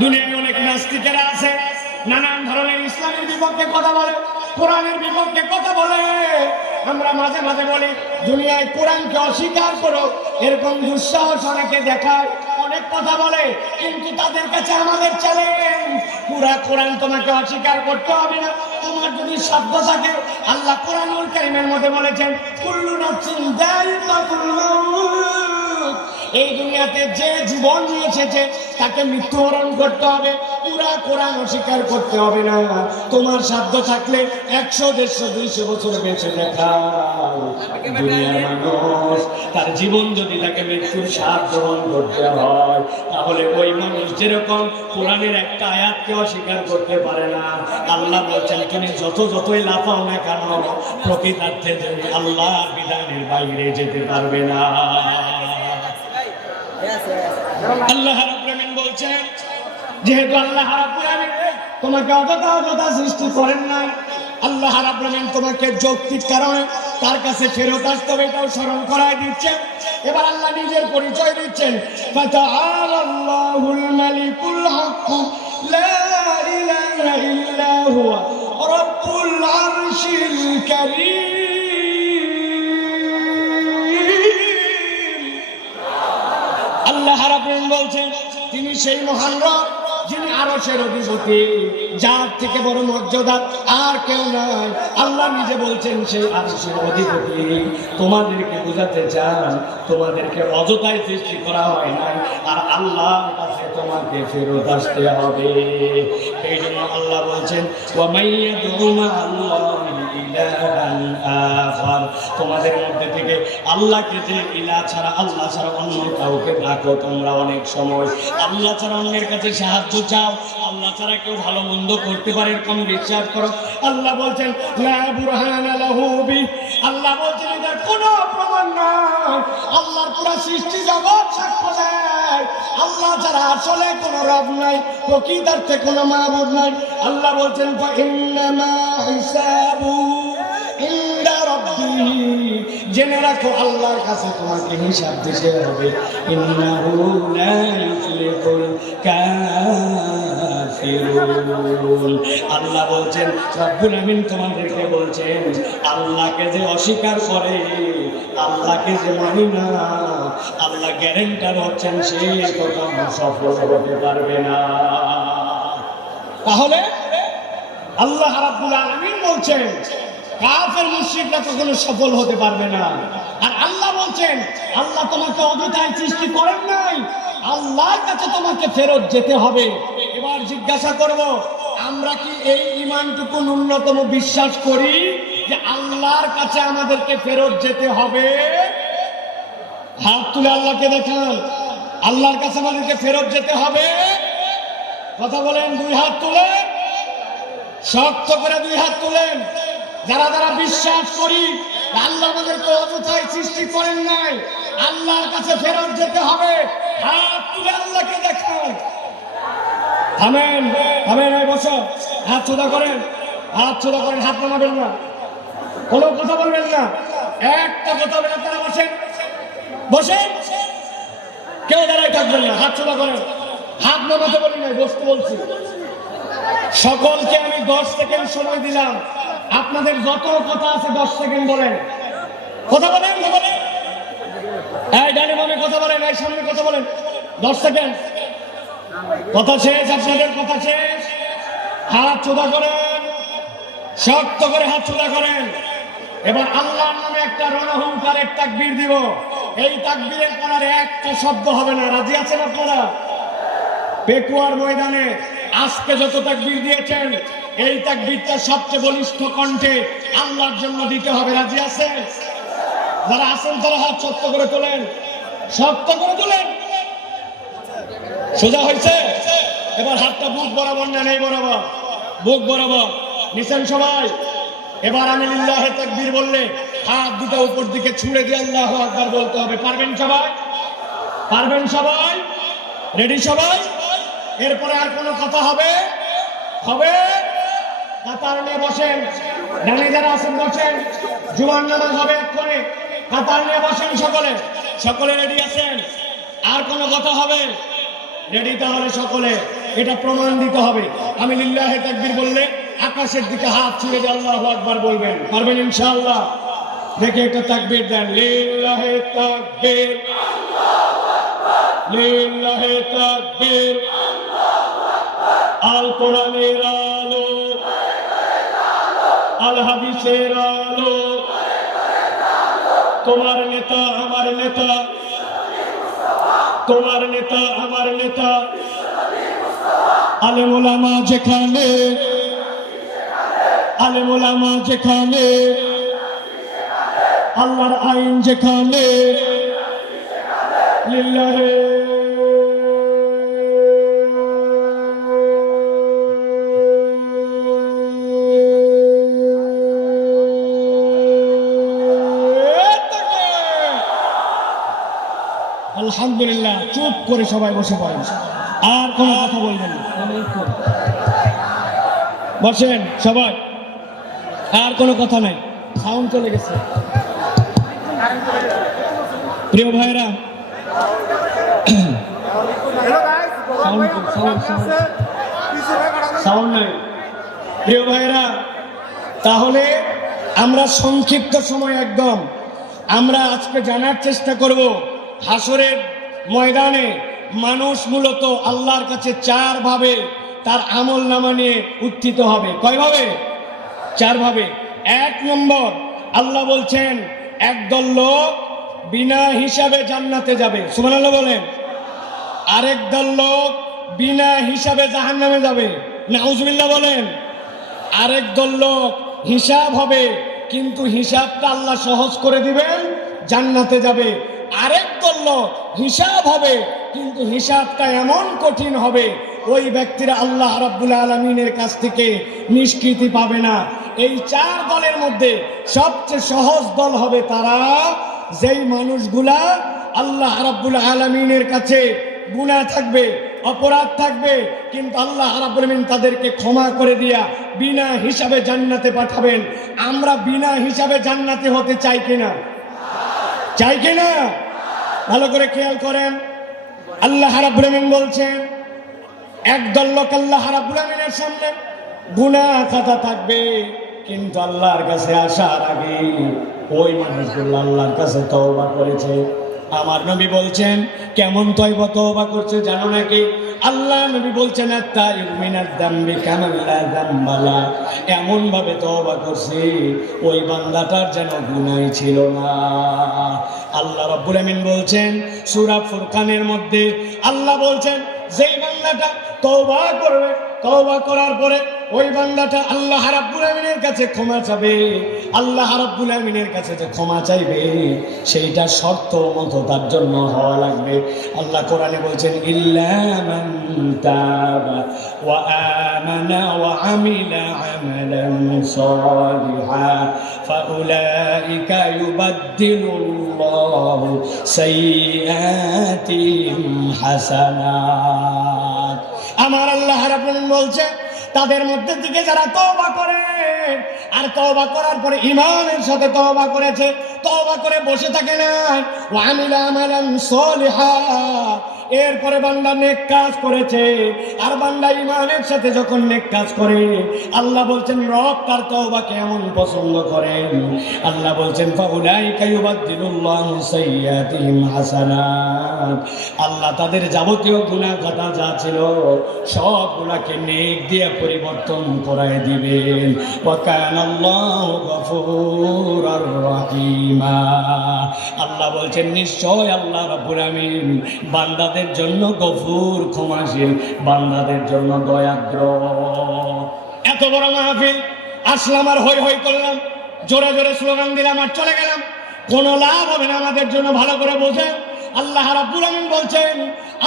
দুনিয়ায় অনেক নাস্তিকেরা আছে, নানান ধরনের ইসলামের বিপক্ষে কথা বলে, কোরআনের বিপক্ষে কথা বলে। আমরা মাঝে মাঝে বলি দুনিয়ায় কোরআনকে অস্বীকার করো, এরকম দুঃসাহস অনেকে দেখায়, অনেক কথা বলে, কিন্তু তাদের কাছে আমাদের চ্যালেঞ্জ, পুরা কোরআন তোমাকে অস্বীকার করতে হবে না। তোমার যদি সাধ্য থাকে, আল্লাহ কোরআনুল কারীমের মধ্যে বলেছেন কুল্লু নাফসিন যায়িকাতুল মাউত, এই দুনিয়াতে যে জীবন নিয়ে এসেছে তাকে মৃত্যুবরণ করতে হবে, পুরা কোরআন অস্বীকার করতে হবে না। তোমার সাধ্য থাকলে 100, 150, 200 বছর বেঁচে দেখাও। দুনিয়ার মানুষ তার জীবন যদি তাকে মৃত্যুর স্বাদ গ্রহণ করতে হয়, তাহলে ওই মানুষ যেরকম কোরআনের একটা আয়াতকে অস্বীকার করতে পারে না, আল্লাহ বলছেন তুমি যতই লাফাও না কেন, প্রকৃতার্থে তুমি আল্লাহ বিধানের বাইরে যেতে পারবে না। আল্লাহ রাব্বুল আলামিন বলছেন, যেহেতু আল্লাহ রাব্বুল আলামিন তোমাকে অযথা সৃষ্টি করেন নাই, আল্লাহ রাব্বুল আলামিন তোমাকে যৌক্তিক কারণে তার কাছে ফেরত আসতে হবে, এটাও স্মরণ করায় দিচ্ছেন। এবার আল্লাহ নিজের পরিচয় দিচ্ছেন, ফাতাআলাল্লাহুল মালিকুল হক লা ইলাহা ইল্লা হুয়া রাব্বুল আরশিল কারীম। আল্লাহ রাব্বুল আলামিন বলছেন তিনি সেই মহান রব যিনি আরশের অধিপতি, যার থেকে বড় মর্যাদা আর কেউ নাই। আল্লাহ নিজে বলছেন সেই আরশের অধিপতি। তোমাদেরকে বোঝাতে চান তোমাদেরকে অযথায় সৃষ্টি করা হয় নাই, আর আল্লাহর কাছে তোমাকে ফেরত আসতে হবে। এই জন্য আল্লাহ বলছেন ওয়া মাইয়াদউ মা'আল্লাহি ইলাহান আখার, তোমাদের মধ্যে থেকে আল্লাহকে যে ইলাহ ছাড়া, আল্লাহ ছাড়া অন্য কাউকে ডাকো তোমরা, অনেক সময় আল্লাহ ছাড়া অন্যের কাছে সাহায্য চাও, আল্লাহ ছাড়া কেউ ভালো মন্দ করতে পারে এরকম বিশ্বাস করো। আল্লাহ বলছেন লা বুরহানা লাহু বি, আল্লাহ বলছেন এটার কোনো প্রমাণ নাই। আল্লাহর পুরো সৃষ্টি জগৎ সাক্ষ্য দেয় আল্লাহ ছাড়া আসলে কোনো রব নাই, প্রকৃতার্থে কোনো মাবুদ নাই। আল্লাহ বলছেন ফা ইন্নামা হিসাবু ইনদা রাব্বি, জেনে রাখো আল্লাহর কাছে তোমাকে হিসাব দিতে হবে। ইন্নাহু লা ইউফলিহুল কাফিরুন, আল্লাহ বলছেন, রব্বুল আমিন তোমাদেরকে বলছেন আল্লাহকে যে অস্বীকার করে, আল্লাহকে যে মানে না, আল্লাহ গ্যারান্টার হচ্ছেন সে কখনো সফল হতে পারবে না। তাহলে আল্লাহ রাব্বুল আলামিন বলছেন কাফের মুশরিকরা কখনো সফল হতে পারবে না। আর আল্লাহ বলছেন আল্লাহ তোমাকে অযথায় সৃষ্টি করেন নাই, আল্লাহর কাছে তোমাকে ফেরত যেতে হবে। এবার জিজ্ঞাসা করব, আমরা কি এই ঈমানটুকু ন্যূনতম বিশ্বাস করি যে আল্লাহর কাছে আমাদেরকে ফেরত যেতে হবে? হাত তুলে আল্লাহকে দেখান, আল্লাহর কাছে আমাদেরকে ফেরত যেতে হবে। কথা বলেন, 2 হাত তুলেন, শক্ত করে 2 হাত তুলেন। যারা যারা বিশ্বাস করি আল্লাহ আমাদেরকে অযথায় সৃষ্টি করেন নাই, আল্লাহর কাছে ফেরত যেতে হবে, হাত তুলে আল্লাহকে দেখান। থামেন, এই বসো, হাত সোজা করেন, হাত নামাবেন না, কোনো কথা বলবেন না, একটা কথা বলে আপনারা বসেন, কেউ দাঁড়ায় থাকবেন না, হাত সোজা করেন, হাত নামাতে বলি নাই, বসতে বলছি। সকলকে আমি 10 সেকেন্ড সময় দিলাম, আপনাদের যত কথা আছে 10 সেকেন্ড বলেন, কথা বলেন, এই ডানে বামে কথা বলেন, এই সামনে কথা বলেন, 10 সেকেন্ড, কথা শেষ, আপনাদের কথা শেষ। হাত সোজা করেন, শক্ত করে হাত সোজা করেন। এবার আল্লাহর নামে একটা রণহুঙ্কারের তাকবীর দিব, এই তাকবীরের পরে একটা শব্দ হবে না। রাজি আছেন আপনারা? পেকুয়ার ময়দানে আজকে যত তাকবীর দিয়েছেন, এই তাকবীরটা সবচেয়ে বলিষ্ঠ কণ্ঠে আল্লাহর জন্য দিতে হবে। রাজি আছেন? যারা আছেন তারা হাত শক্ত করে তোলেন, সোজা হয়েছে? এবার হাতটা বুক বরাবর না, নেই বরাবর, বুক বরাবর নিছেন সবাই। এবার আমি লিল্লাহে তাকবীর বললে হাত দুটো উপর দিকে ছুঁড়ে দিয়ে আল্লাহু আকবার বলতে হবে। পারবেন সবাই? রেডি সবাই? এরপরে আর কোনো কথা হবে? কাতার নিয়ে বসেন, ডানে যারা আছেন বসেন, জুমার নামাজ হবে এক্ষুনি, কাতার নিয়ে বসেন সকলে রেডি আছেন? আর কোনো কথা হবে? রেডি তাহলে সকলে এটা প্রমাণ দিতে হবে। আমি লিল্লাহে তাকবীর বললে আকাশের দিকে হাত ছুঁড়ে দিয়ে আল্লাহু আকবার বলবেন, পারবেন ইনশাআল্লাহ? দেখে একটা তাকবীর দেন, লিল্লাহে তাকবীর, লিল্লাহে তাকবীর। আল কোরআনের আলো, আল হাদিসের আলো, তোমার নেতা আমার নেতা, তোমার নেতা আমার নেতা, আলেম ওলামা যেখানে, আলেম ওলামা যেখানে, আল্লাহর আইন যেখানে, লিল্লাহে আলহামদুলিল্লাহ। চুপ করে সবাই বসে পড়েন, আর কোনো কথা বলবেন না, বসেন সবাই, আর কোনো কথা নাই। সাউন্ড চলে গেছে। প্রিয় ভাইরা, সাউন্ড নাই। প্রিয় ভাইরা, তাহলে আমরা সংক্ষিপ্ত সময় একদম আমরা আজকে জানার চেষ্টা করব, হাসরের ময়দানে মানুষ মূলত আল্লাহর কাছে চার ভাবে তার আমল নামা নিয়ে উত্থিত হবে। কয়ভাবে? চার ভাবে। এক নম্বর, আল্লাহ বলছেন একদল লোক বিনা হিসাবে জান্নাতে যাবে, সুবহানাল্লাহ বলেন। আরেক দল লোক বিনা হিসাবে জাহান্নামে যাবে, নাউজুবিল্লাহ বলেন। আরেক দল লোক হিসাব হবে, কিন্তু হিসাবটা আল্লাহ সহজ করে দিবেন, জান্নাতে যাবে। আরেক দল লোক হিসাব হবে, কিন্তু হিসাবটা এমন কঠিন হবে ওই ব্যক্তিরা আল্লাহ রাব্বুল আলামিনের কাছ থেকে নিষ্কৃতি পাবে না। এই চার দলের মধ্যে সবচেয়ে সহজ দল হবে তারা, যেই মানুষগুলা আল্লাহ রাব্বুল আলামিনের কাছে গুনাহ থাকবে, অপরাধ থাকবে, কিন্তু আল্লাহ রাব্বুল আলামিন তাদেরকে ক্ষমা করে দিয়া বিনা হিসাবে জান্নাতে পাঠাবেন। আমরা বিনা হিসাবে জান্নাতে হতে চাই কিনা? চাই কিনা? ভালো করে খেয়াল করেন। আল্লাহ রাব্বুল আলামিন বলছেন একদল লোক আল্লাহ রাব্বুল আলামিনের সামনে গুনাহ খাতা থাকবে, কিন্তু আল্লাহর কাছে আসার আগে ওই মানুষগুলো আল্লাহর কাছে তওবা করেছে। আমার নবী বলছেন কেমন তওবা করছে জানো নাকি? আল্লাহ নবী বলছেন আত-তাইবু মিনাজ যামবি কামান লা যামবালা, এমন ভাবে তওবা করছে ওই বান্দাটার যেন গুনাহই ছিল না। আল্লাহ রাব্বুল আমিন বলছেন সূরা ফুরকানের মধ্যে, আল্লাহ বলছেন যেই বান্দাটা তওবা করবে, তওবা করার পরে ওই বান্দাটা আল্লাহ রাব্বুল আমিনের কাছে ক্ষমা চাবে, আল্লাহ রাব্বুল আমিনের কাছে যে ক্ষমা চাইবে সেইটা শর্ত মতো তার জন্য হওয়া লাগবে। আল্লাহ কোরআনে বলছেন ইল্লা মান তাবা ওয়া আমানা ওয়া আমিলা আমালান সালিহা ফাউলাইকা ইউবাদদিলুল্লাহু সাইয়্যাতিহিম হাসানাত। আমার আল্লাহ রাব্বুল আমিন বলছে তাদের মধ্যে থেকে যারা তওবা করে, আর তওবা করার পরে ঈমানের সাথে তওবা করেছে, তওবা করে বসে থাকে না, ওয়া আমিলা আমালান সালিহা, এরপরে বান্দা নেক কাজ করেছে, আর বান্দা ঈমানের সাথে যখন নেক কাজ করে আল্লাহ বলছেন রব তার তওবাকে এমন পছন্দ করেন। আল্লাহ বলছেন ফাউলাইকা ইউবাদদিলুল্লাহু সাইয়্যাতিহিম হাসানাত, আল্লাহ তাদের যাবতীয় গুনাহ খাতা যা ছিল সবগুলাকে নেক দিয়ে পরিবর্তন করায় দিবেন। ওয়া কানাল্লাহু গফুরুর রহিমা, আল্লাহ বলছেন নিশ্চয় আল্লাহ রাব্বুল আমিন বান্দাদের জন্য গফুর, ক্ষমাশীল, বান্দাদের জন্য দয়াদ্র। এত বড় মাহফিল আসলাম আর হই হই করলাম, জোরে জোরে স্লোগান দিলাম আর চলে গেলাম, কোনো লাভ হবে না। আমাদের জন্য ভালো করে বোঝেন, আল্লাহ রাব্বুল আমিন বলছেন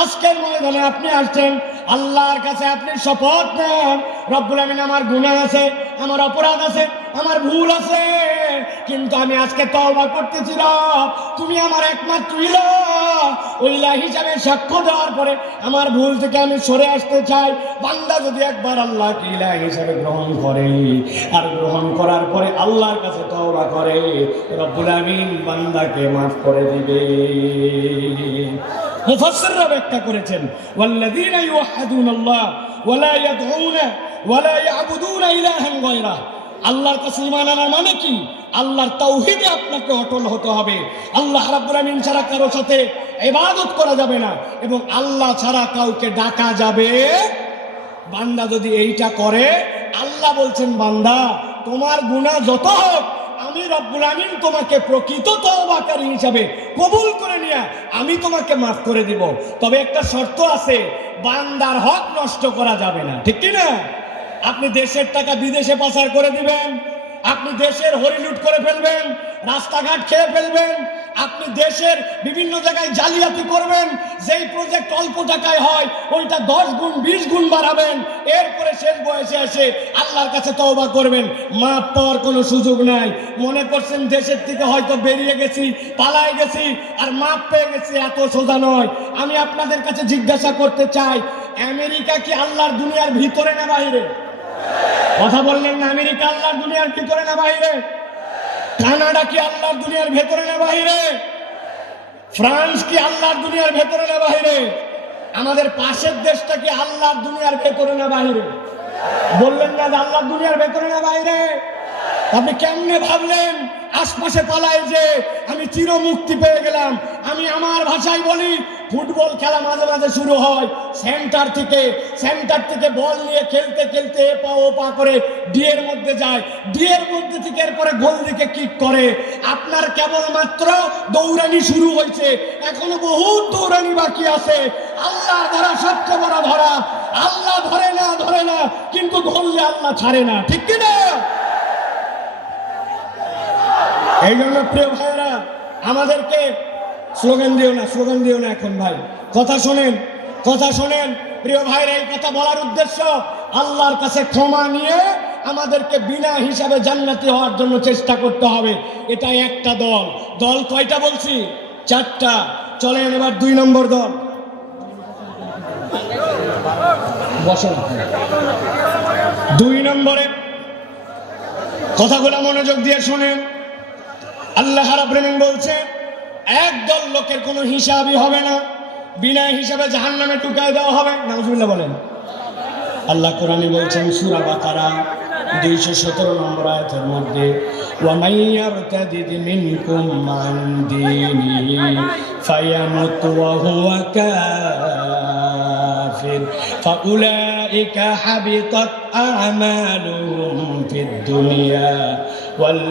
আজকের ময়দানে আপনি আসছেন, আল্লাহর কাছে আপনি শপথ নেন রব্বুল আমিন আমার গুনাহ আছে, আমার অপরাধ আছে, আমার ভুল আছে, কিন্তু আমি আজকে তওবা করতেছি রব, তুমি আমার একমাত্র ইলাহ হিসাবে সাক্ষ্য দেওয়ার পরে আমার ভুল থেকে আমি সরে আসতে চাই। বান্দা যদি একবার আল্লাহকে ইলাহ হিসাবে গ্রহণ করে আর গ্রহণ করার পরে আল্লাহর কাছে তওবা করে রব্বুল আমিন বান্দাকে মাফ করে দিবে। মুফাসসিররা ব্যাখ্যা করেছেন, ওয়াল্লাযীনা ইউওয়াহ্হিদুনাল্লাহ ওয়া লা ইয়াদউনা ওয়া লা ইয়াবুদুনা ইলাহান গায়রাহ। আল্লাহর কাছে ঈমান আনার মানে কি? আল্লাহর তাওহীদে আপনাকে অটল হতে হবে। আল্লাহ রাব্বুল আমিন ছাড়া কারো সাথে ইবাদত করা যাবে না এবং আল্লাহ ছাড়া কাউকে ডাকা যাবে। বান্দা যদি এইটা করে, আল্লাহ বলছেন, বান্দা তোমার গুনাহ যত হোক আমি রব্বুল আমিন তোমাকে প্রকৃত তওবাকারী হিসাবে কবুল করে নিয়ে আমি তোমাকে মাফ করে দিব। তবে একটা শর্ত আছে, বান্দার হক নষ্ট করা যাবে না, ঠিক কি না? আপনি দেশের টাকা বিদেশে পাচার করে দিবেন, আপনি দেশের হরিলুট করে ফেলবেন, রাস্তাঘাট খেয়ে ফেলবেন, আপনি দেশের বিভিন্ন জায়গায় জালিয়াতি করবেন, যেই প্রজেক্ট অল্প টাকায় হয় ওইটা 10 গুণ 20 গুণ বাড়াবেন, এরপরে শেষ বয়সে এসে আল্লাহর কাছে তওবা করবেন, মাফ পাওয়ার কোনো সুযোগ নাই। মনে করছেন দেশের থেকে হয়তো বেরিয়ে গেছি, পালায় গেছি আর মাফ পেয়ে গেছি, এত সোজা নয়। আমি আপনাদের কাছে জিজ্ঞাসা করতে চাই, আমেরিকা কি আল্লাহর দুনিয়ার ভিতরে না বাইরে? কথা বললেন না। আমেরিকা আল্লাহর দুনিয়ার ভিতরে না বাইরে? কানাডা কি আল্লাহর দুনিয়ার ভেতরে না বাইরে? ফ্রান্স কি আল্লাহর দুনিয়ার ভেতরে না বাইরে? আমাদের পাশের দেশটা কি আল্লাহর দুনিয়ার ভেতরে না বাইরে? বললেন না যে আল্লাহর দুনিয়ার ভেতরে না বাইরে? আপনি কেমনে ভাবলেন আশপাশে পালাই যে আমি চির মুক্তি পেয়ে গেলাম? আমি আমার ভাষায় বলি, ফুটবল খেলা মাঝে মাঝে শুরু হয় সেন্টার থেকে বল নিয়ে খেলতে খেলতে এ পা ও পা করে ডিয়ের মধ্যে যায়, ডিয়ের মধ্যে থেকে এরপরে গোল দিকে কিক করে। আপনার কেবলমাত্র দৌড়ানি শুরু হয়েছে, এখনো বহুত দৌড়ানি বাকি আছে। আল্লাহ ধরা সবচেয়ে বড় ধরা। আল্লাহ ধরে না কিন্তু ধরলে আল্লাহ ছাড়ে না, ঠিক কিনা? এই জন্য প্রিয় ভাইরা, আমাদেরকে স্লোগান দিও না এখন ভাই, কথা শোনেন প্রিয় ভাইরা। এই কথা বলার উদ্দেশ্য, আল্লাহর কাছে ক্ষমা নিয়ে আমাদেরকে বিনা হিসাবে জান্নাতি হওয়ার জন্য চেষ্টা করতে হবে। এটা একটা দল কয়টা বলছি? 4টা। চলেন এবার 2 নম্বর দল। বসুন। 2 নম্বরে কথাগুলো মনোযোগ দিয়ে শোনেন। আল্লাহ রাব্বুল আমিন বলছে, একদল লোকের কোনো হিসাবই হবে না, বিনা হিসাবে জাহান্নামে ঢুকায় দেওয়া হবে। নাউজুবিল্লাহ বলেন। আল্লাহ কোরআনে বলছেন সূরা বাকারা 217 নম্বর আয়াতের মধ্যে, ওয়া মাইয়ারতাদিদ মিনকুম মান দীনিহি ফায়ামুত ওয়া হুয়া কাফির ফাউলাইকা হাবিতাত আমালুহুম ফিদ দুনিয়া ওয়াল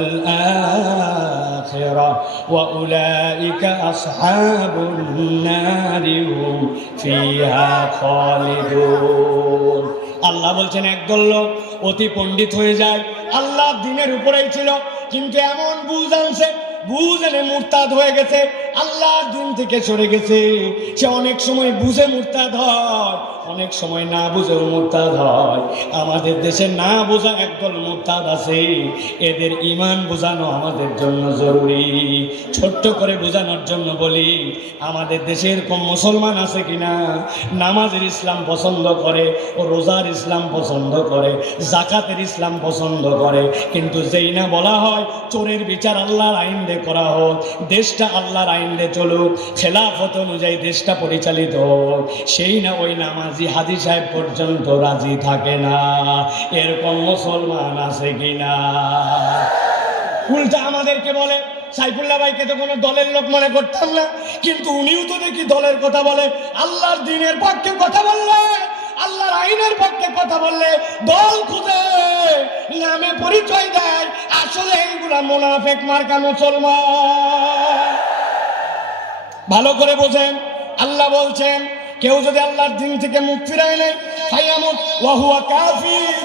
আখিরাহ ওয়া উলাইকা আসহাবুন নারি হুম ফিহা খালিদুন। আল্লাহ বলছেন, একদল লোক অতি পণ্ডিত হয়ে যায়, আল্লাহ দিনের উপরেই ছিল, কিন্তু এমন বুঝ আনছে, বুঝ এনে মুরতাদ হয়ে গেছে, আল্লাহর দিন থেকে সরে গেছে। সে অনেক সময় বুঝে মুরতাদ হয়, অনেক সময় না বুঝেও মুরতাদ হয়। আমাদের দেশে না বোঝা একদল মুরতাদ আছে, এদের ঈমান বোঝানো আমাদের জন্য জরুরি। ছোট্ট করে বোঝানোর জন্য বলি, আমাদের দেশে এরকম মুসলমান আছে কিনা নামাজের ইসলাম পছন্দ করে, ও রোজার ইসলাম পছন্দ করে, যাকাতের ইসলাম পছন্দ করে, কিন্তু যেই না বলা হয় চোরের বিচার আল্লাহর আইন দিয়ে করা হোক, দেশটা আল্লাহর আইন দিয়ে চলুক, খেলাফত অনুযায়ী দেশটা পরিচালিত হোক, সেই না ওই নামাজি হাজী সাহেব পর্যন্ত রাজি থাকে না। এরকম মুসলমান আছে কিনা? উল্টা আমাদেরকে বলে, সাইফুল্লাহ ভাইকে তো কোনো দলের লোক মনে করতাম না, কিন্তু উনিও তো দেখি দলের কথা বলে। আল্লাহর দ্বীনের পক্ষে কথা বললে, আল্লাহর আইনের পক্ষে কথা বললে দল খুঁজে নামে পরিচয় দেয়, আসলে এইগুলা মুনাফিক মার্কা মুসলমান। ভালো করে বোঝেন, আল্লাহ বলছেন কেউ যদি আল্লাহর দ্বীন থেকে মুখ ফিরায় নেয়, ফায়ামুত ওয়া হুয়া কাফির,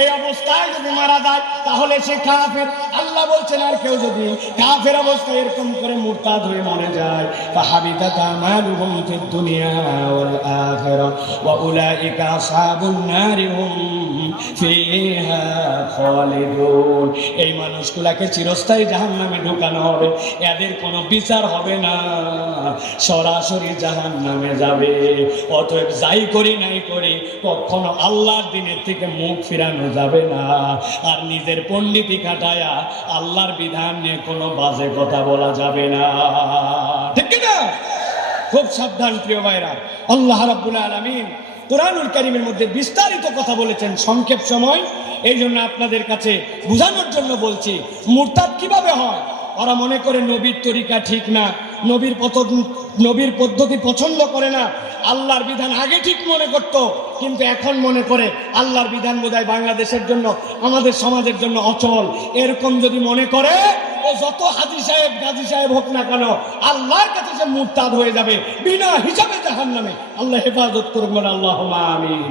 এই অবস্থায় যদি মারা যায় তাহলে সে কাফের। আল্লাহ বলছেন, আর কেউ যদি কাফের অবস্থায় এরকম করে মুরতাদ হয়ে মরে যায়, ফাহাবিতাত আমালুহুম ফিদ দুনিয়া ওয়াল আখিরাহ ওয়া উলাইকা আসহাবুন নারি হুম ফিহা খালিদুন। এই মানুষগুলোকে চিরস্থায়ী জাহান্নামে ঢোকানো হবে, এদের কোনো বিচার হবে না, সরাসরি জাহান্নামে যাবে। অতএব যাই করি নাই করি, কখনো আল্লাহর দ্বীনের থেকে মুখ ফিরানো যাবে না, আর নিজের পণ্ডিতি কাটায়া আল্লাহর বিধান নিয়ে কোনো বাজে কথা বলা যাবে না, ঠিক না? খুব সাবধান প্রিয় ভাইরা। আল্লাহ রাব্বুল আলামিন কোরআনুল কারীমের মধ্যে বিস্তারিত কথা বলেছেন, সংক্ষেপ সময় এই জন্য আপনাদের কাছে বোঝানোর জন্য বলছি। মুরতাদ কিভাবে হয়? ওরা মনে করে নবীর তরিকা ঠিক না, নবীর পদ্ধতি পছন্দ করে না, আল্লাহর বিধান আগে ঠিক মনে করত, কিন্তু এখন মনে করে আল্লাহর বিধান বোধহয় বাংলাদেশের জন্য, আমাদের সমাজের জন্য অচল। এরকম যদি মনে করে, ও যত হাজী সাহেব গাজী সাহেব হোক না কেন, আল্লাহর কাছে সে মুরতাদ হয়ে যাবে বিনা হিসাবে জাহান্নামে। আল্লাহ হেফাজত করুন, আল্লাহুম্মা আমিন।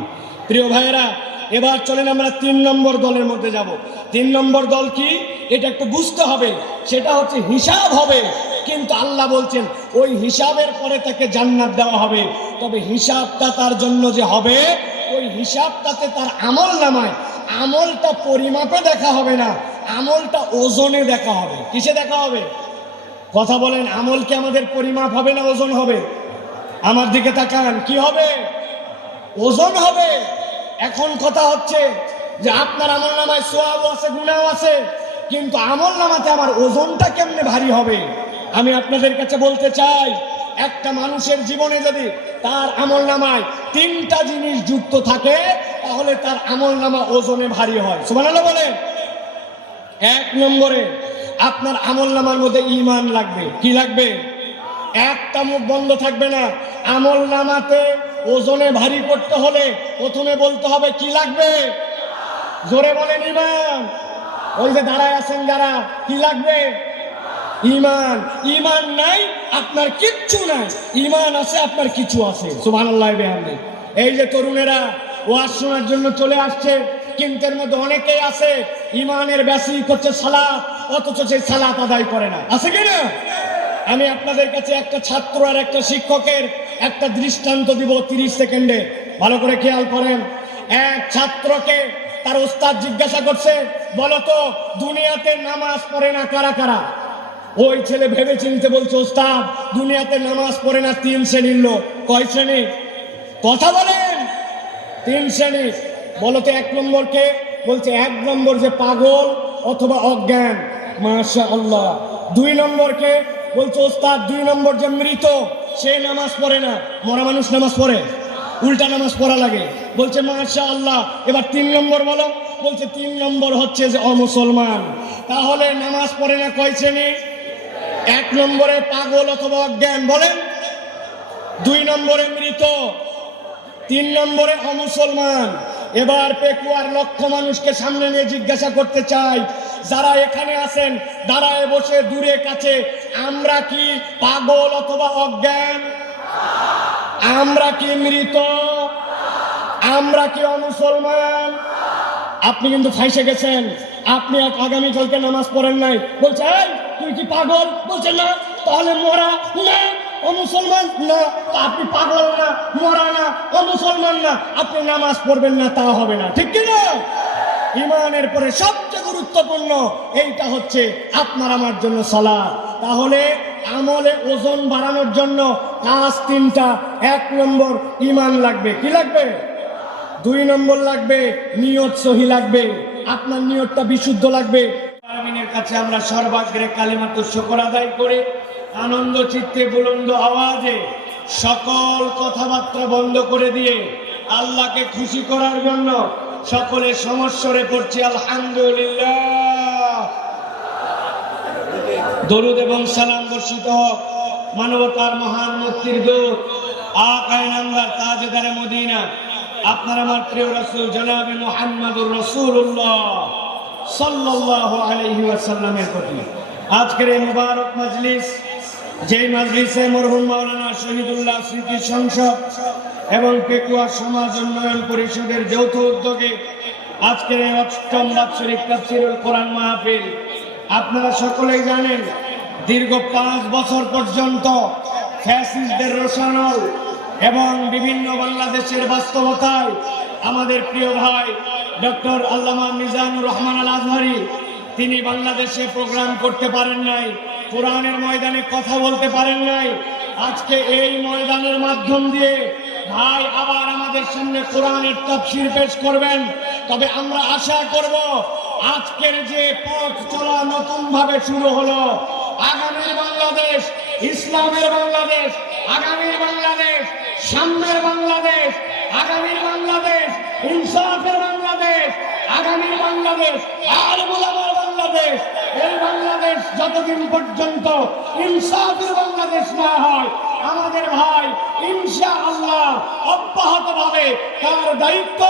প্রিয় ভাইয়েরা, এবার চলেন আমরা 3 নম্বর দলের মধ্যে যাব। 3 নম্বর দল কি, এটা একটু বুঝতে হবে। সেটা হচ্ছে হিসাব হবে, কিন্তু আল্লাহ বলছেন ওই হিসাবের পরে তাকে জান্নাত দেওয়া হবে। তবে হিসাবটা তার জন্য যে হবে, ওই হিসাবটাতে তার আমল নামায়, আমলটা পরিমাপে দেখা হবে না, আমলটা ওজনে দেখা হবে। কিসে দেখা হবে? কথা বলেন, আমল কি আমাদের পরিমাপ হবে না ওজন হবে? আমার দিকে তাকান, কি হবে? ওজন হবে। এখন কথা হচ্ছে যে আপনার আমল নামায় সওয়াব আছে, গুনাহ আছে, কিন্তু আমল নামাতে আমার ওজনটা কেমনে ভারী হবে? আমি আপনাদের কাছে বলতে চাই, একটা মানুষের জীবনে যদি তার আমল নামায় 3টা জিনিস যুক্ত থাকে, তাহলে তার আমল নামা ওজনে ভারী হয়। সুবহানাল্লাহ বলেন। 1 নম্বরে আপনার আমল নামার মধ্যে ঈমান লাগবে। কি লাগবে? একটা মুখ বন্ধ থাকবে না। আমল নামাতে ওজনে ভারী করতে হলে প্রথমে বলতে হবে কি লাগবে? জোরে বলেন ঈমান। ওই যে দাঁড়ায় আছেন যারা, কি লাগবে? ঈমান। ঈমান নাই আপনার কিচ্ছু নাই, ঈমান আছে আপনার কিছু আছে। সুবহানাল্লাহ বিহামদিহি। এই যে তরুণেরা ওয়াজ শোনার জন্য চলে আসছে, কিন্তু এর মধ্যে অনেকেই আছে ঈমানের বেসিক হচ্ছে সালাত, অথচ সেই সালাত আদায় করে না। আছে কি না? আমি আপনাদের কাছে একটা ছাত্র আর একটা শিক্ষকের একটা দৃষ্টান্ত দিব 30 সেকেন্ডে, ভালো করে খেয়াল করেন। এক ছাত্রকে তার ওস্তাদ জিজ্ঞাসা করছে, বলো তো দুনিয়াতে নামাজ পড়ে না কারা কারা? ওই ছেলে ভেবে চিনতে বলছে, ওস্তাদ দুনিয়াতে নামাজ পড়ে না 3 শ্রেণীর লোক। কয় শ্রেণী? কথা বলেন। 3 শ্রেণী। বলো তো 1 নম্বরকে? বলছে 1 নম্বর যে পাগল অথবা অজ্ঞান। মাশাআল্লাহ। 2 নম্বরকে? বলছে ওস্তাদ 2 নম্বর যে মৃত, সে নামাজ পড়ে না। মরা মানুষ নামাজ পড়ে? উল্টা নামাজ পড়া লাগে। বলছে মাশাআল্লাহ। এবার 3 নম্বর বলো। বলছে 3 নম্বর হচ্ছে যে অমুসলমান। তাহলে নামাজ পড়ে না কয় শ্রেণী? 1 নম্বরে পাগল অথবা অজ্ঞান বলেন, 2 নম্বরে মৃত, 3 নম্বরে অমুসলমান। এবার পেকুয়ার লক্ষ মানুষকে সামনে নিয়ে জিজ্ঞাসা করতে চাই, যারা এখানে আছেন দাঁড়ায় বসে দূরে কাছে, আমরা কি পাগল অথবা অজ্ঞান? আমরা কি মৃত? আমরা কি অমুসলমান? আপনি কিন্তু ফাইসে গেছেন। আপনি আগামীকালকে নামাজ পড়েন নাই, বলছে এই তুই কি পাগল? বলছে না। তাহলে মরা না, অমুসলমান না। আপনি পাগল না, মরা না, অমুসলমান না, আপনি নামাজ পড়বেন না, তা হবে না। ঠিক কিনা? ঈমানের পরে সবচেয়ে গুরুত্বপূর্ণ এইটা হচ্ছে আপনার আমার জন্য সালাত। তাহলে আমলে ওজন বাড়ানোর জন্য কাজ 3টা। 1 নম্বর ঈমান লাগবে। কি লাগবে? 2 নম্বর লাগবে নিয়ত সহি লাগবে, আপনার নিয়তটা বিশুদ্ধ লাগবে। আমিনের কাছে আমরা সর্বাগ্রে কালিমাতুশ শুকর আদায় করে আনন্দ চিত্তে বুলন্দ আওয়াজে সকল কথাবার্তা বন্ধ করে দিয়ে আল্লাহকে খুশি করার জন্য সকলে সমস্বরে পড়ছি আলহামদুলিল্লাহ। দরুদ এবং সালাম বর্ষিত হোক মানবতার মহান মুক্তির দূত আকায়ে নামদার তাজদারে মদিনা আপনার আমার প্রিয় রাসূল জনাবে মুহাম্মদুর রাসূলুল্লাহ সাল্লাল্লাহু আলাইহি ওয়াসাল্লামের প্রতি আজকের এই মুবারক মজলিস, যেই মজলিসে মরহুম মাওলানা শহীদুল্লাহ স্মৃতি সংসদ এবং পেকুয়া সমাজ উন্নয়ন পরিষদের যৌথ উদ্যোগে আজকের এই 8ম বাৎসরিক তাফসীরুল কোরআন মাহফিল, আপনারা সকলেই জানেন দীর্ঘ 5 বছর পর্যন্ত ফ্যাসিস্টদের রোষানল এবং বিভিন্ন বাংলাদেশের বাস্তবতায় আমাদের প্রিয় ভাই ডক্টর আল্লামা মিজানুর রহমান আল আজহারি তিনি বাংলাদেশে প্রোগ্রাম করতে পারেন নাই, কোরআনের ময়দানে কথা বলতে পারেন নাই। আজকে এই ময়দানের মাধ্যম দিয়ে ভাই আবার আমাদের সামনে কোরআনের তাফসীর পেশ করবেন। তবে আমরা আশা করব আজকের যে পথ চলা নতুন ভাবে শুরু হলো, আগামী বাংলাদেশ, ইসলামের বাংলাদেশ, আগামীর বাংলাদেশ, সামনের বাংলাদেশ, আগামীর বাংলাদেশ, ইনসাফের বাংলাদেশ, আগামীর বাংলাদেশ, আর মুলামার বাংলাদেশ। এই বাংলাদেশ যতদিন পর্যন্ত ইনসাফের বাংলাদেশ না হয়, আমাদের ভাই ইনশাআল্লাহ অব্যাহতভাবে তার দায়িত্ব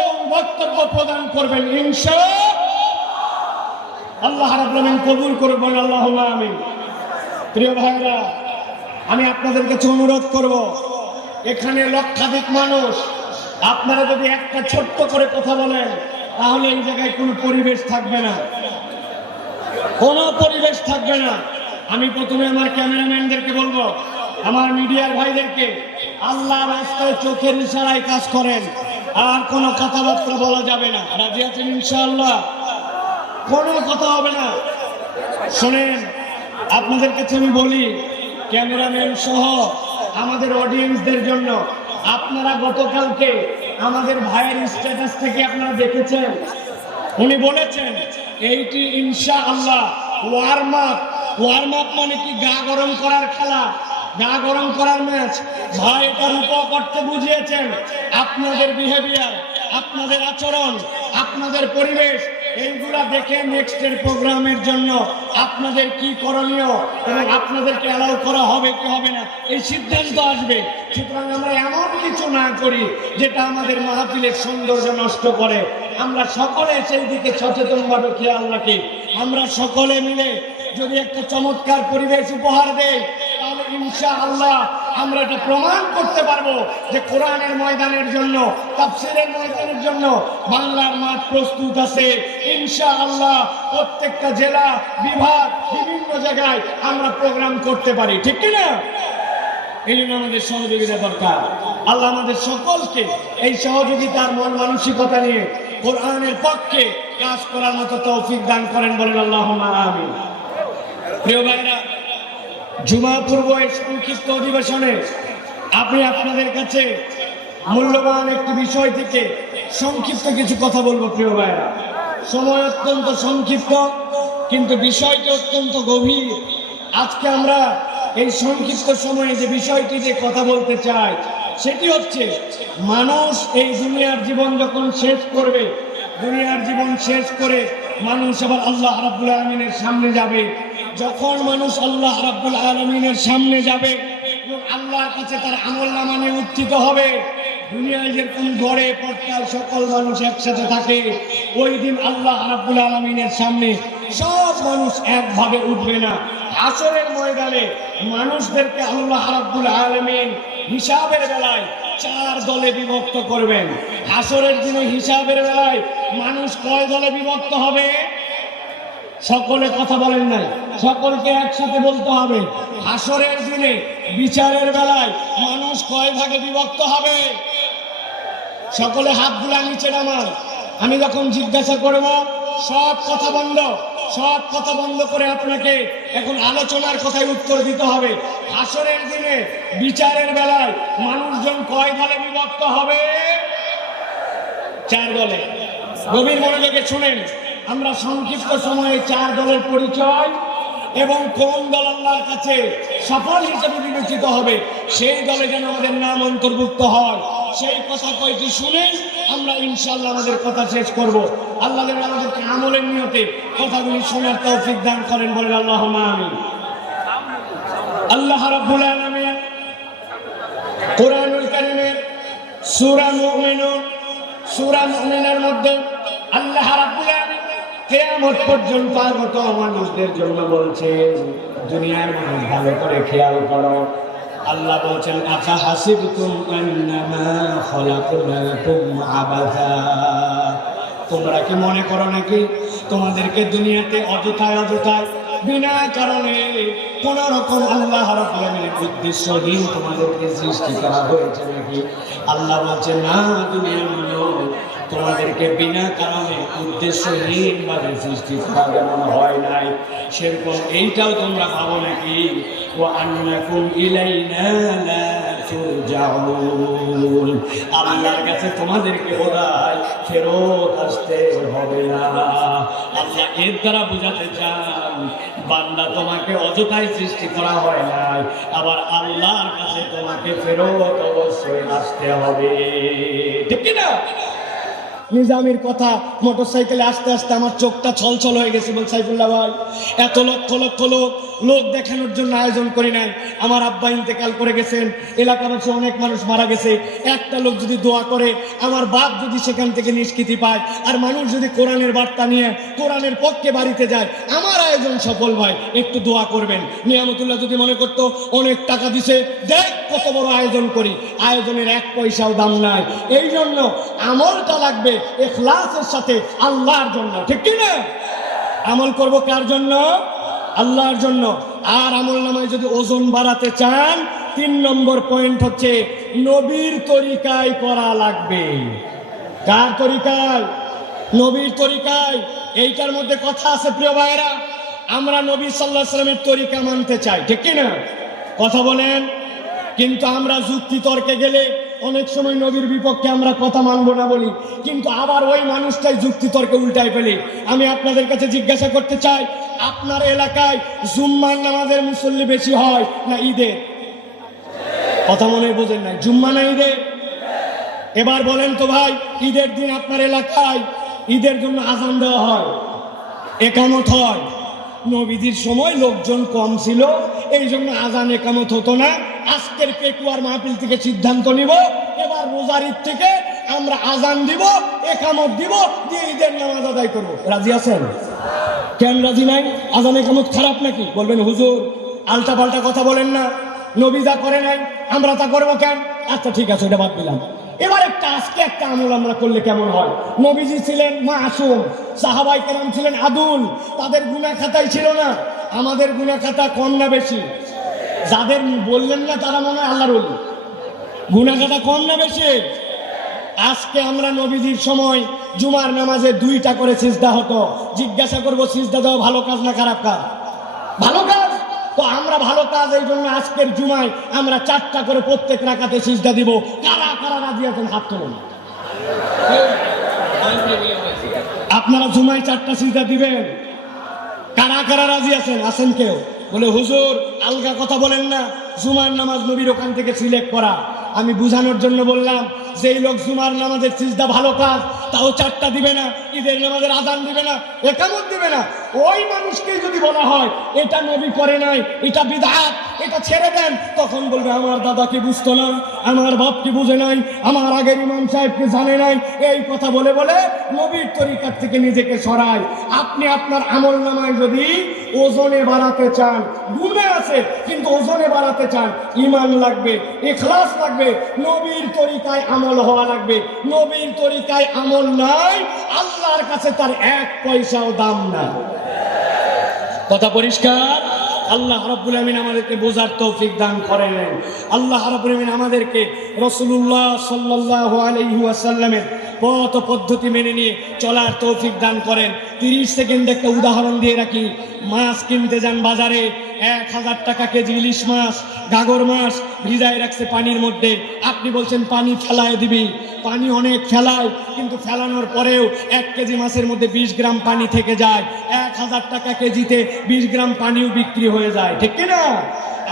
এবং বক্তব্য প্রদান করবেন ইনশাআল্লাহ। আল্লাহ রাব্বুল আলামিন কবুল করবেন, আল্লাহুম্মা আমিন। প্রিয় ভাইরা, আমি আপনাদের কাছে অনুরোধ করব, এখানে লক্ষাধিক মানুষ, আপনারা যদি একটা ছোট্ট করে কথা বলেন তাহলে এই জায়গায় কোনো পরিবেশ থাকবে না, কোনো পরিবেশ থাকবে না। আমি প্রথমে আমার ক্যামেরাম্যানদেরকে বলবো, আমার মিডিয়ার ভাইদেরকে, আল্লাহর রাস্তায় চোখের ইশারায় কাজ করেন, আর কোনো কথাবার্তা বলা যাবে না। রাজি আছেন ইনশাআল্লাহ? কোনো কথা হবে না। শোনেন, আপনাদের কাছে আমি বলি, ক্যামেরাম্যান সহ আমাদের অডিয়েন্সদের জন্য, আপনারা গতকালকে আমাদের ভাইয়ের স্ট্যাটাস থেকে আপনারা দেখেছেন, উনি বলেছেন এইটি ইনশাআল্লাহ ওয়ার্ম আপ। ওয়ার্ম আপ মানে কি? গা গরম করার খেলা, গা গরম করার ম্যাচ। ভাই এটা রূপক করতে বুঝিয়েছেন। আপনাদের বিহেভিয়ার, আপনাদের আচরণ, আপনাদের পরিবেশ, এইগুলা দেখে নেক্সটের প্রোগ্রামের জন্য আপনাদের কি করণীয় এবং আপনাদেরকে অ্যালাউ করা হবে কি হবে না, এই সিদ্ধান্ত আসবে। সুতরাং আমরা এমন কিছু না করি যেটা আমাদের মাহফিলের সৌন্দর্য নষ্ট করে। আমরা সকলে সেই দিকে সচেতনভাবে খেয়াল রাখি। আমরা সকলে মিলে যদি একটা চমৎকার পরিবেশ উপহার দেই, তাহলে ইনশাআল্লাহ আমরা এটা প্রমাণ করতে পারবো যে কোরআনের ময়দানের জন্য, তাফসীরের ময়দানের জন্য বাংলার মাঠ প্রস্তুত আছে ইনশাআল্লাহ। প্রত্যেকটা জেলা, বিভাগ, বিভিন্ন জায়গায় আমরা প্রোগ্রাম করতে পারি, ঠিক কিনা? এই জন্য আমাদের সহযোগিতা দরকার। আল্লাহ আমাদের সকলকে এই সহযোগিতার মন মানসিকতা নিয়ে কোরআনের পক্ষে কাজ করার মতো তৌফিক দান করেন, বলেন আল্লাহুম্মা আমিন। প্রিয় ভাইরা, জুমা পূর্ব এই সংক্ষিপ্ত অধিবেশনে আমি আপনাদের কাছে মূল্যবান একটি বিষয় থেকে সংক্ষিপ্ত কিছু কথা বলবো। প্রিয় ভাইরা, সময় অত্যন্ত সংক্ষিপ্ত, কিন্তু বিষয়টি অত্যন্ত গভীর। আজকে আমরা এই সংক্ষিপ্ত সময়ে যে বিষয়টি যে কথা বলতে চাই, সেটি হচ্ছে মানুষ এই দুনিয়ার জীবন যখন শেষ করবে, দুনিয়ার জীবন শেষ করে মানুষ আবার আল্লাহ রাব্বুল আলামিনের সামনে যাবে। যখন মানুষ আল্লাহ রাব্বুল আলামিনের সামনে যাবে এবং আল্লাহর কাছে তার আমলনামা নিয়ে উত্থিত হবে, দুনিয়ায় যেরকম ঘরে পর্দায় সকল মানুষ একসাথে থাকে, ওই দিন আল্লাহ রাব্বুল আলামিনের সামনে সব মানুষ একভাবে উঠবে না। হাসরের ময়দানে মানুষদেরকে আল্লাহ রাব্বুল আলামিন হিসাবের বেলায় 4 দলে বিভক্ত করবেন। হাসরের দিনে হিসাবের বেলায় মানুষ কয় দলে বিভক্ত হবে? সকলে কথা বলেন নাই, সকলকে একসাথে বলতে হবে। হাসরের দিনে বিচারের বেলায় মানুষ কয় ভাগে বিভক্ত হবে? সকলে হাতগুলা নিচে নামান। আমি যখন জিজ্ঞাসা করব, সব কথা বন্ধ, সব কথা বন্ধ করে আপনাকে এখন আলোচনার কথায় উত্তর দিতে হবে। হাসরের দিনে বিচারের বেলায় মানুষজন কয় দলে বিভক্ত হবে? 4 দলে। গভীর মনোযোগে শুনেন, আমরা সংক্ষিপ্ত সময়ে 4 দলের পরিচয় এবং কোন দল আল্লাহর কাছে সফল হিসেবে বিবেচিত হবে সেই দলে যেন আমাদের নাম অন্তর্ভুক্ত হয়, সেই কথা কয়টি শুনেন আমরা ইনশাআল্লাহ আমাদের কথা শেষ করব। আল্লাহ যেন আমাদেরকে আমলের নিয়তে কথাগুলি শোনার তৌফিক দান করেন, বলেন আল্লাহুম্মা আমিন। আল্লাহ রাব্বুল আলামিন কোরআনুল কারীমের সূরা মুমিনুন, সূরা মুমিনের মধ্যে আল্লাহ রাব্বুল আলামিন কিয়ামত পর্যন্ত আগত মানুষদের জন্য বলছেন, দুনিয়ার মানুষ ভালো করে খেয়াল করো। আল্লাহ বলছেন, আফা হাসিবতুম আন্নামা খালাকনাকুম আবাথা, তোমরা কি মনে করো নাকি তোমাদেরকে দুনিয়াতে অযথায় অযথায় বিনা কারণে কোন রকম আল্লাহ রাব্বুল আলামিনের উদ্দেশ্যহীন তোমাদেরকে সৃষ্টি করা হয়েছে নাকি? আল্লাহ বলছেন, না, দুনিয়ার মানুষ তোমাদেরকে বিনা কারণে উদ্দেশ্যহীন ভাবে সৃষ্টি করা যেমন হয় নাই, সেরকম এইটাও তোমরা ভাবো নাকি ওয়া আন্নাকুম ইলাইনা লা তুরজাউন। আল্লাহর কাছে তোমাদেরকে বোধহয় ফেরত আসতে হবে না। আল্লাহ এর দ্বারা বোঝাতে চান, বান্দা তোমাকে অযথাই সৃষ্টি করা হয় নাই, আবার আল্লাহর কাছে তোমাকে ফেরত অবশ্যই আসতে হবে, ঠিক কিনা? নিজামের কথা মোটরসাইকেলে আসতে আসতে আমার চোখটা ছলছল হয়ে গেছে। বল সাইফুল্লাহ ভাই, এত লক্ষ লক্ষ লোক দেখানোর জন্য আয়োজন করি নাই। আমার আব্বা ইন্তেকাল করে গেছেন, এলাকাবাসী অনেক মানুষ মারা গেছে। একটা লোক যদি দোয়া করে, আমার বাপ যদি সেখান থেকে নিষ্কৃতি পায়, আর মানুষ যদি কোরআনের বার্তা নিয়ে কোরআনের পক্ষে বাড়িতে যায়, আমার আয়োজন সফল হয়। একটু দোয়া করবেন। নিয়ামতুল্লাহ যদি মনে করতো অনেক টাকা দিছে, দেখ কত বড় আয়োজন করি, আয়োজনের এক পয়সাও দাম নাই। এই জন্য আমলটা লাগবে ইখলাসের সাথে, আল্লাহর জন্য, ঠিক কি না? আমল করব কার জন্য? আল্লাহর জন্য। আর আমল নামায় যদি ওজন বাড়াতে চান, 3 নম্বর পয়েন্ট হচ্ছে নবীর তরিকায় করা লাগবে। কার তরিকায়? নবীর তরিকায়। এইটার মধ্যে কথা আছে প্রিয় ভাইরা, আমরা নবী সাল্লাল্লাহু আলাইহি ওয়াসাল্লামের তরিকা মানতে চাই, ঠিক কি না? কথা বলেন। কিন্তু আমরা যুক্তি তর্কে গেলে অনেক সময় নবীর বিপক্ষে আমরা কথা মানবো না বলি, কিন্তু আবার ওই মানুষটাই যুক্তি তর্কে উল্টায় ফেলি। আমি আপনাদের কাছে জিজ্ঞাসা করতে চাই, আপনার এলাকায় জুম্মার নামাজের মুসল্লি বেশি হয় না ঈদের? কথা মনে বোঝেন নাই, জুম্মা না ঈদে? এবার বলেন তো ভাই, ঈদের দিন আপনার এলাকায় ঈদের জন্য আজান দেওয়া হয়, একামত হয়। নবীজির সময় লোকজন কম ছিল, এই জন্য আজান একামত হতো না। আজকের পেকুয়ার মাহফিল থেকে সিদ্ধান্ত নিব, এবার রোজার ঈদ থেকে আমরা আজান দিব, একামত দিব, দিয়ে ঈদের নামাজ আদায় করবো। রাজি আছেন? কেন রাজি নাই? আজান একামত খারাপ নাকি? বলবেন হুজুর আলটা পাল্টা কথা বলেন না, নবী যা করে নাই আমরা তা করবো কেন? আচ্ছা ঠিক আছে, এটা বাদ দিলাম। এবার আজকে একটা আমল আমরা করলে কেমন হয়? নবীজি ছিলেন মাসুম, সাহাবায়ে কেরাম ছিলেন আদুল, তাদের গুনাহ খাতাই ছিল না। আমাদের গুনাহ খাতা কম না বেশি? যাদের বললেন না তারা মনে হয় আল্লাহর ওলি। গুনাহ খাতা কম না বেশি? আজকে আমরা নবীজির সময় জুমার নামাজে 2টা করে সিজদা হতো। জিজ্ঞাসা করবো সিজদা দেওয়া ভালো কাজ না খারাপ কাজ? ভালো কাজ। তো আমরা ভালো কাজ, এই জন্য আজকের জুমায় আমরা 4টা করে প্রত্যেক রাকাতে সিজদা দিব। কারা কারা রাজি আছেন হাত তুলুন। আপনারা জুমায় 4টা সিজদা দিবেন? কারা কারা রাজি আছেন? আছেন কেউ? বলে হুজুর আলগা কথা বলেন না, জুমার নামাজ নবীর ওখান থেকে সিলেক্ট করা। আমি বুঝানোর জন্য বললাম, যেই লোক জুমার নামাজের সিজদা ভালো কাজ, তাও 4টা দিবে না, ঈদের নামাজের আজান দিবে না, একামত দিবে না, ওই মানুষকে যদি বলা হয় এটা নবী করে নাই, এটা বিদআত, এটা ছেড়ে দেন, তখন বলবে আমার দাদা কি বুঝতো না, আমার বাপ কি বুঝে নাই, আমার আগের ইমাম সাহেব কি জানে নাই। এই কথা বলে বলে নবীর তরিকার থেকে নিজেকে সরায়। আপনি আপনার আমল নামায় যদি ওজনে বাড়াতে চান, গুনাহ আছে কিন্তু ওজনে বাড়াতে চান, ঈমান লাগবে, ইখলাস লাগবে, নবীর তরিকায় আমল হওয়া লাগবে। নবীর তরিকায় আমল নাই, আল্লাহর কাছে তার 1 পয়সাও দাম নাই। কথা পরিষ্কার? আল্লাহ রাব্বুল আমিন আমাদেরকে বোঝার তৌফিক দান করেন। আল্লাহ রাব্বুল আমিন আমাদেরকে রাসূলুল্লাহ সাল্লাল্লাহু আলাইহি ওয়াসাল্লামের পথ পদ্ধতি মেনে নিয়ে চলার তৌফিক দান করেন। 30 সেকেন্ড একটা উদাহরণ দিয়ে রাখি। মাছ কিনতে যান বাজারে, 1000 টাকা কেজি ইলিশ মাছ, গাগর মাছ ভিজায় রাখছে পানির মধ্যে। আপনি বলছেন পানি ফেলায় দিবি, পানি অনেক ফেলায়, কিন্তু ফেলানোর পরেও 1 কেজি মাছের মধ্যে 20 গ্রাম পানি থেকে যায়। 1000 টাকা কেজিতে 20 গ্রাম পানিও বিক্রি হয়ে যায়, ঠিক কিনা?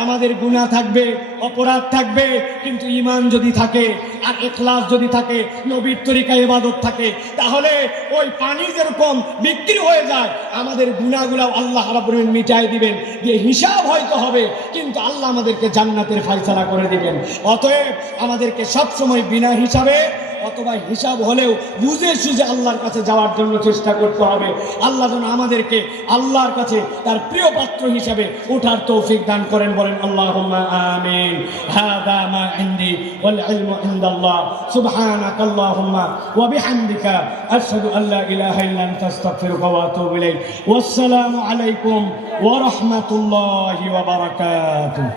আমাদের গুনাহ থাকবে, অপরাধ থাকবে, কিন্তু ঈমান যদি থাকে আর ইখলাস যদি থাকে, নবীর তরিকায় ইবাদত থাকে, তাহলে ওই পানি যেরকম বিক্রি হয়ে যায়, আমাদের গুনাহগুলো আল্লাহ রাব্বুল আলামিন মিটায় দিবেন। যে হিসাব হয়তো হবে, কিন্তু আল্লাহ আমাদেরকে জান্নাতের ফয়সালা করে দিবেন। অতএব আমাদেরকে সব সময় বিনা হিসাবে অথবা হিসাব হলেও বুঝে সুঝে আল্লাহর কাছে যাওয়ার জন্য চেষ্টা করতে হবে। আল্লাহ যেন আমাদেরকে আল্লাহর কাছে তার প্রিয় পাত্র হিসাবে ওঠার তৌফিক দান করেন। বলেন আল্লাহুম্মা আমিন। হাদা মা ইনদি ওয়াল ইলমু ইনদাল্লাহ। সুবহানাকাল্লাহুম্মা ওয়া বিহামদিকা আশহাদু আল্লা ইলাহা ইল্লা আনতা আস্তাগফিরুকা ওয়া আতুবু ইলাইক। ওয়াসসালামু আলাইকুম ওয়া রাহমাতুল্লাহি ওয়া বারাকাতুহু।